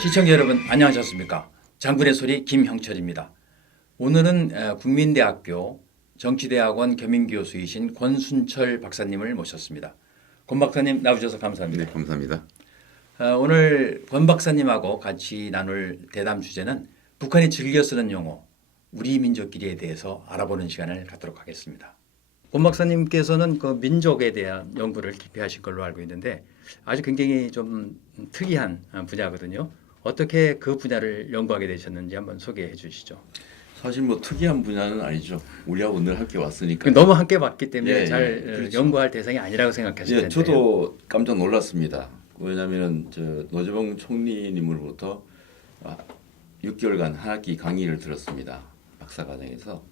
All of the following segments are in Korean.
시청자 여러분 안녕하셨습니까? 장군의 소리 김형철입니다. 오늘은 국민대학교 정치대학원 겸임교수이신 권순철 박사님을 모셨습니다. 권 박사님 나와주셔서 감사합니다. 네, 감사합니다. 오늘 권 박사님하고 같이 나눌 대담 주제는 북한이 즐겨 쓰는 용어 우리 민족끼리에 대해서 알아보는 시간을 갖도록 하겠습니다. 권 박사님께서는 그 민족에 대한 연구를 깊이 하신 걸로 알고 있는데 아주 굉장히 좀 특이한 분야거든요. 어떻게 그 분야를 연구하게 되셨는지 한번 소개해 주시죠. 사실 뭐 특이한 분야는 아니죠. 우리하고 늘 함께 왔으니까. 너무 함께 봤기 때문에 예, 잘 그렇죠. 연구할 대상이 아니라고 생각했을 텐데요. 저도 깜짝 놀랐습니다. 왜냐하면 노재봉 총리님으로부터 6개월간 한 학기 강의를 들었습니다. 박사과정에서.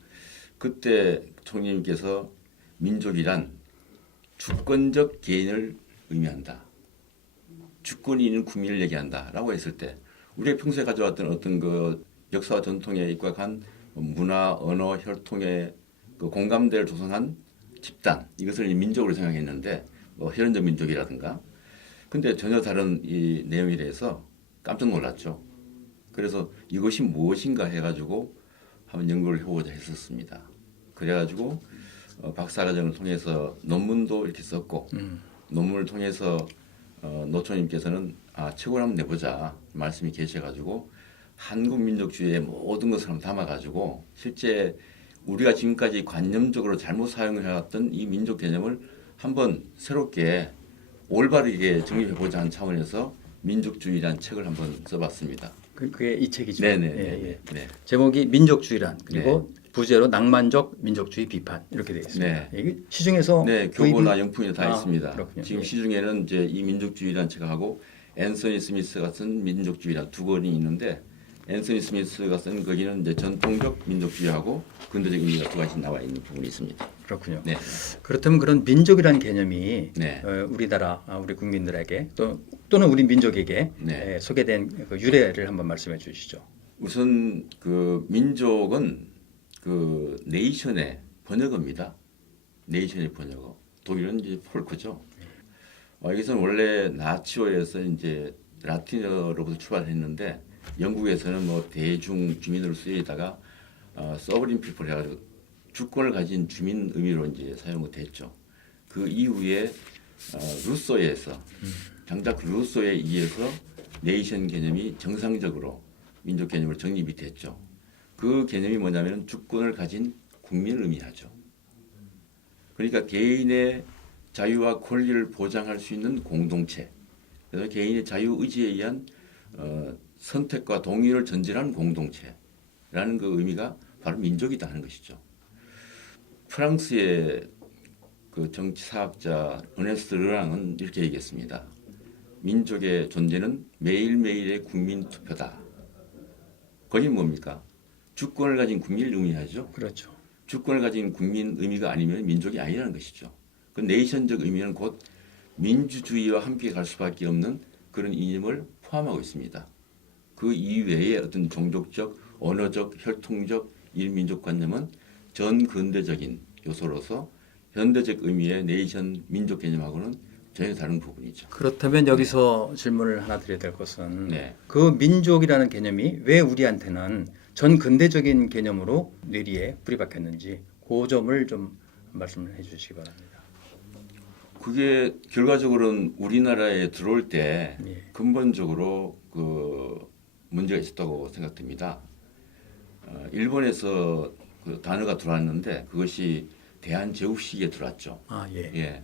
그때 총리님께서 민족이란 주권적 개인을 의미한다. 주권이 있는 국민을 얘기한다라고 했을 때 우리가 평소에 가져왔던 어떤 그 역사와 전통에 입각한 문화, 언어, 혈통의 그 공감대를 조성한 집단 이것을 민족으로 생각했는데 뭐 혈연적 민족이라든가 근데 전혀 다른 이 내용에 대해서 깜짝 놀랐죠. 그래서 이것이 무엇인가 해가지고 한번 연구를 해보고자 했었습니다. 그래가지고 박사과정을 통해서 논문도 이렇게 썼고 논문을 통해서 노총님께서는 책을 한번 내보자 말씀이 계셔가지고 한국 민족주의의 모든 것을 한번 담아가지고 실제 우리가 지금까지 관념적으로 잘못 사용을 해왔던 이 민족 개념을 한번 새롭게 올바르게 정립해보자 하는 차원에서 민족주의라는 책을 한번 써봤습니다. 그게 이 책이죠. 네네. 예. 네. 제목이 민족주의란 그리고 부제로 낭만적 민족주의 비판 이렇게 되어 있습니다. 네. 이게 시중에서 네, 교보나 영풍이 다 있습니다. 그렇군요. 지금 예. 시중에는 이제 이 민족주의라는 책하고 앤서니 스미스가 쓴 민족주의란 두 권이 있는데 앤서니 스미스가 쓴 거기는 이제 전통적 민족주의하고 근대적 의미가 두 가지 나와 있는 부분이 있습니다. 그렇군요. 네. 그렇다면 그런 민족이라는 개념이 네. 우리나라 우리 국민들에게 또는 우리 민족에게 네. 소개된 그 유래를 한번 말씀해 주시죠. 우선 그 민족은 그 네이션의 번역어입니다. 네이션의 번역어. 독일은 이제 폴크죠. 여기서는 원래 나치어에서 이제 라틴어로부터 출발했는데 영국에서는 뭐 대중 주민으로 쓰이다가 서브린 피플 해가지고 주권을 가진 주민 의미로 이제 사용이 됐죠. 그 이후에 루소에서 장작 루소에 의해서 네이션 개념이 정상적으로 민족 개념으로 정립이 됐죠. 그 개념이 뭐냐면 주권을 가진 국민을 의미하죠. 그러니까 개인의 자유와 권리를 보장할 수 있는 공동체. 그래서 개인의 자유 의지에 의한 선택과 동의를 전제하는 공동체라는 그 의미가 바로 민족이다 하는 것이죠. 프랑스의 그 정치사학자 어네스트 르랑은 이렇게 얘기했습니다. 민족의 존재는 매일매일의 국민 투표다. 거긴 뭡니까? 주권을 가진 국민을 의미하죠. 그렇죠. 주권을 가진 국민 의미가 아니면 민족이 아니라는 것이죠. 그 네이션적 의미는 곧 민주주의와 함께 갈 수밖에 없는 그런 이념을 포함하고 있습니다. 그 이외의 어떤 종족적, 언어적, 혈통적 일민족관념은 전 근대적인 요소로서 현대적 의미의 네이션 민족 개념하고는 전혀 다른 부분이죠. 그렇다면 여기서 질문을 하나 드려야 될 것은 네. 그 민족이라는 개념이 왜 우리한테는 전 근대적인 개념으로 뇌리에 뿌리 박혔는지 그 점을 좀 말씀을 해주시기 바랍니다. 그게 결과적으로는 우리나라에 들어올 때 예. 근본적으로 그 문제가 있었다고 생각됩니다. 일본에서 그 단어가 들어왔는데 그것이 대한제국시기에 들어왔죠. 예. 예.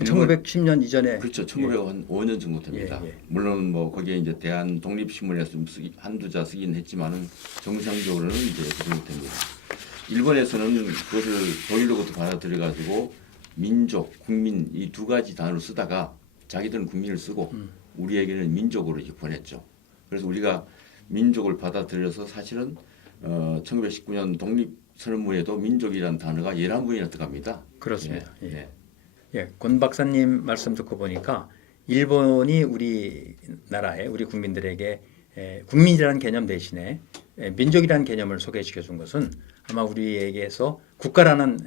1910년 이전에 그렇죠. 1905년 정도 됩니다. 예. 물론 뭐 거기에 이제 대한 독립신문에서 좀 한두 자 쓰긴 했지만은 정상적으로는 이제 그 정도 됩니다. 일본에서는 그것을 독일로부터 받아들여 가지고 민족, 국민 이 두 가지 단어를 쓰다가 자기들은 국민을 쓰고 우리에게는 민족으로 이렇게 보냈죠. 그래서 우리가 민족을 받아들여서 사실은 1919년 독립선언문에도 민족이라는 단어가 11번이나 들어갑니다. 그렇습니다. 예. 권 박사님 말씀 듣고 보니까 일본이 우리나라에 우리 국민들에게 국민이라는 개념 대신에 민족이라는 개념을 소개시켜 준 것은 아마 우리에게서 국가라는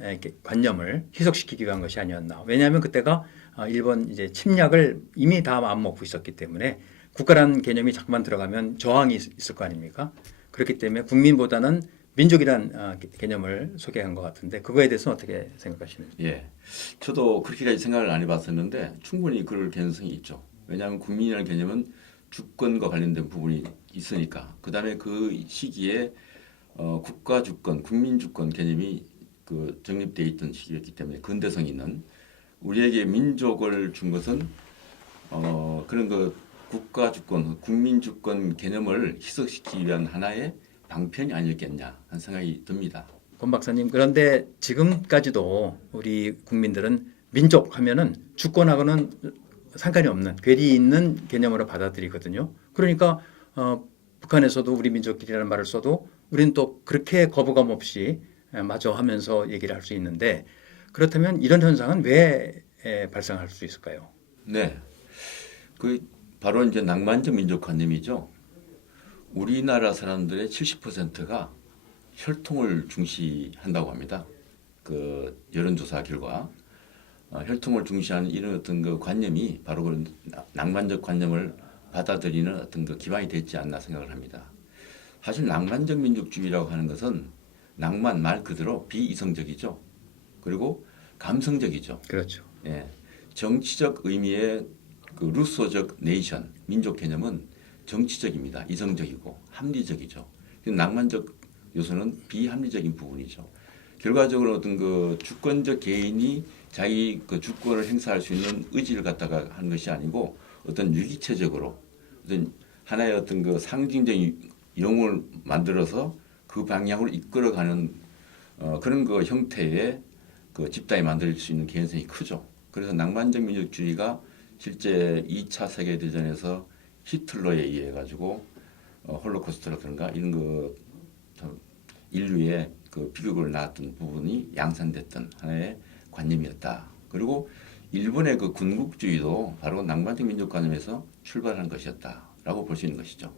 관념을 희석시키기 위한 것이 아니었나. 왜냐하면 그때가 일본 이제 침략을 이미 다 마음먹고 있었기 때문에 국가라는 개념이 자꾸만 들어가면 저항이 있을 거 아닙니까? 그렇기 때문에 국민보다는 민족이란 개념을 소개한 것 같은데 그거에 대해서는 어떻게 생각하시는지? 예, 저도 그렇게까지 생각을 안 해봤었는데 충분히 그럴 가능성이 있죠. 왜냐하면 국민이라는 개념은 주권과 관련된 부분이 있으니까. 그다음에 그 시기에 국가 주권, 국민 주권 개념이 그 정립돼 있던 시기였기 때문에 근대성 있는 우리에게 민족을 준 것은 그런 그 국가 주권, 국민 주권 개념을 희석시키기 위한 하나의 방편이 아니었겠냐 하는 생각이 듭니다. 권 박사님, 그런데 지금까지도 우리 국민들은 민족 하면은 주권하고는 상관이 없는 괴리 있는 개념으로 받아들이거든요. 그러니까 북한에서도 우리 민족끼리라는 말을 써도 우리는 또 그렇게 거부감 없이 마저 하면서 얘기를 할 수 있는데 그렇다면 이런 현상은 왜 발생할 수 있을까요? 네, 그 바로 이제 낭만적 민족관념이죠. 우리나라 사람들의 70%가 혈통을 중시한다고 합니다. 그 여론조사 결과 혈통을 중시하는 이런 어떤 그 관념이 바로 그런 낭만적 관념을 받아들이는 어떤 그 기반이 됐지 않나 생각을 합니다. 사실 낭만적 민족주의라고 하는 것은 낭만 말 그대로 비이성적이죠. 그리고 감성적이죠. 그렇죠. 예, 정치적 의미의 그 루소적 네이션 민족 개념은 정치적입니다. 이성적이고 합리적이죠. 낭만적 요소는 비합리적인 부분이죠. 결과적으로 어떤 그 주권적 개인이 자기 그 주권을 행사할 수 있는 의지를 갖다가 하는 것이 아니고 어떤 유기체적으로 어떤 하나의 어떤 그 상징적인 영웅을 만들어서 그 방향으로 이끌어가는 그런 그 형태의 그 집단이 만들 수 있는 개연성이 크죠. 그래서 낭만적 민족주의가 실제 2차 세계대전에서 히틀러에 의해 가지고 홀로코스트라든가 이런 그 인류의 그 비극을 낳았던 부분이 양산됐던 하나의 관념이었다. 그리고 일본의 그 군국주의도 바로 낭만적 민족관념에서 출발한 것이었다라고 볼 수 있는 것이죠.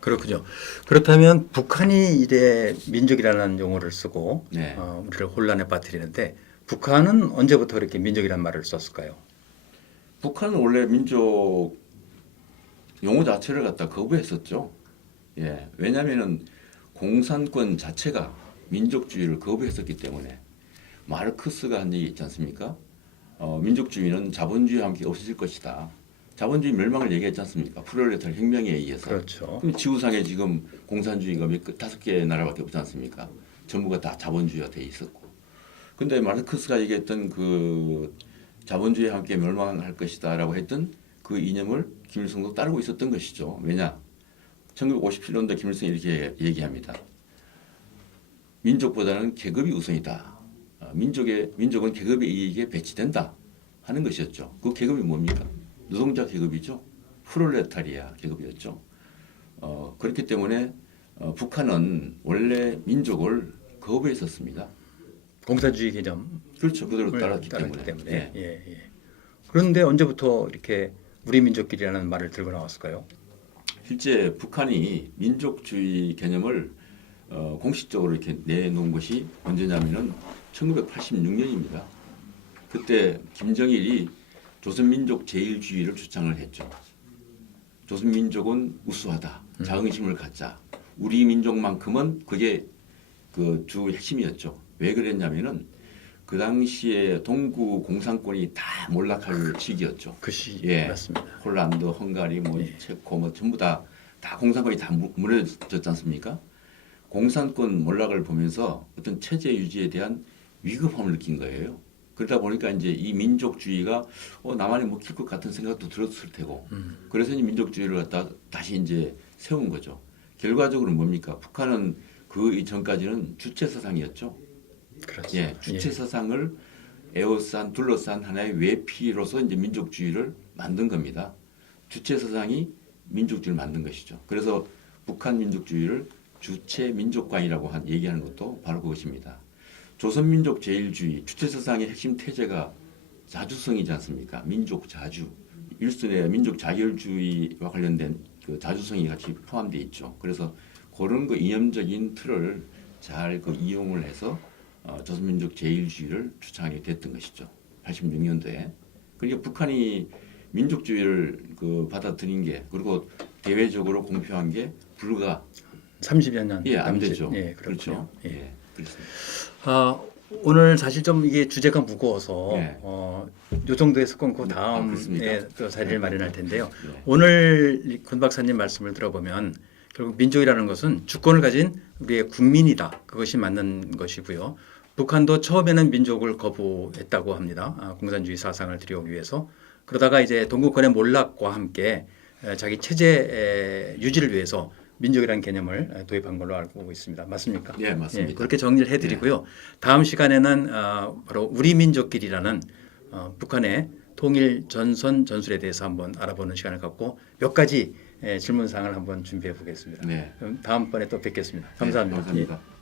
그렇군요. 그렇다면 북한이 이래 민족이라는 용어를 쓰고 네. 우리를 혼란에 빠뜨리는데 북한은 언제부터 이렇게 민족이라는 말을 썼을까요? 북한은 원래 민족 용어 자체를 갖다 거부했었죠. 예, 왜냐하면은 공산권 자체가 민족주의를 거부했었기 때문에 마르크스가 한 얘기 있지 않습니까? 민족주의는 자본주의와 함께 없어질 것이다. 자본주의 멸망을 얘기했지 않습니까? 프롤레타르 혁명에 의해서. 그렇죠. 그럼 지구상에 지금 공산주의가 다섯 개 나라밖에 없지 않습니까? 전부가 다 자본주의가 돼 있었고. 근데 마르크스가 얘기했던 그 자본주의와 함께 멸망할 것이다라고 했던 그 이념을 김일성도 따르고 있었던 것이죠. 왜냐? 1957년도 김일성이 이렇게 얘기합니다. 민족보다는 계급이 우선이다. 민족은 계급의 이익에 배치된다 하는 것이었죠. 그 계급이 뭡니까? 노동자 계급이죠. 프롤레타리아 계급이었죠. 그렇기 때문에 북한은 원래 민족을 거부했었습니다. 공산주의 개념 그렇죠. 그대로 따랐기 따랐기 때문에. 때문에. 예. 예. 그런데 언제부터 이렇게 우리 민족끼리라는 말을 들고 나왔을까요? 실제 북한이 민족주의 개념을 공식적으로 이렇게 내놓은 것이 언제냐면은 1986년입니다. 그때 김정일이 조선민족 제일주의를 주장을 했죠. 조선민족은 우수하다. 자긍심을 갖자. 우리 민족만큼은 그게 그 주 핵심이었죠. 왜 그랬냐면은 그 당시에 동구 공산권이 다 몰락할 시기였죠. 그 시 예. 맞습니다. 폴란드, 헝가리, 뭐 예. 체코 뭐 전부 다 공산권이 다 무너졌지 않습니까? 공산권 몰락을 보면서 어떤 체제 유지에 대한 위급함을 느낀 거예요. 그러다 보니까 이제 이 민족주의가 나만이 먹힐 것 같은 생각도 들었을 테고, 그래서 이 민족주의를 갖다 다시 이제 세운 거죠. 결과적으로 뭡니까? 북한은 그 이전까지는 주체 사상이었죠. 그렇죠. 예, 주체 사상을 에워싼 둘러싼 하나의 외피로서 이제 민족주의를 만든 겁니다. 주체 사상이 민족주의를 만든 것이죠. 그래서 북한 민족주의를 주체 민족관이라고 얘기하는 것도 바로 그것입니다. 조선민족 제일주의 주체 사상의 핵심 태제가 자주성이지 않습니까? 민족 자주. 일선의 민족 자결주의와 관련된 그 자주성이 같이 포함되어 있죠. 그래서 그런 그 이념적인 틀을 잘 그 이용을 해서 조선민족 제일주의를 주창하게 됐던 것이죠. 86년도에. 그러니까 북한이 민족주의를 받아들인 게 그리고 대외적으로 공표한 게 불과 30여 년 안 남짓. 되죠. 예, 그렇군요. 그렇죠. 예. 예, 그렇습니다. 오늘 사실 좀 이게 주제가 무거워서 예. 요 정도에서 끊고 네. 다음에 그렇습니까? 또 자리를 마련할 텐데요. 예. 오늘 이권 박사님 말씀을 들어보면 결국 민족이라는 것은 주권을 가진 우리의 국민이다. 그것이 맞는 것이고요. 북한도 처음에는 민족을 거부했다고 합니다. 공산주의 사상을 들여오기 위해서. 그러다가 이제 동구권의 몰락과 함께 자기 체제 유지를 위해서 민족이라는 개념을 도입한 걸로 알고 있습니다. 맞습니까? 예, 맞습니다. 예, 그렇게 정리를 해드리고요. 다음 시간에는 바로 우리 민족끼리라는 북한의 통일 전선 전술에 대해서 한번 알아보는 시간을 갖고 몇 가지 질문사항을 한번 준비해 보겠습니다. 네. 그럼 다음번에 또 뵙겠습니다. 감사합니다. 네, 감사합니다. 예.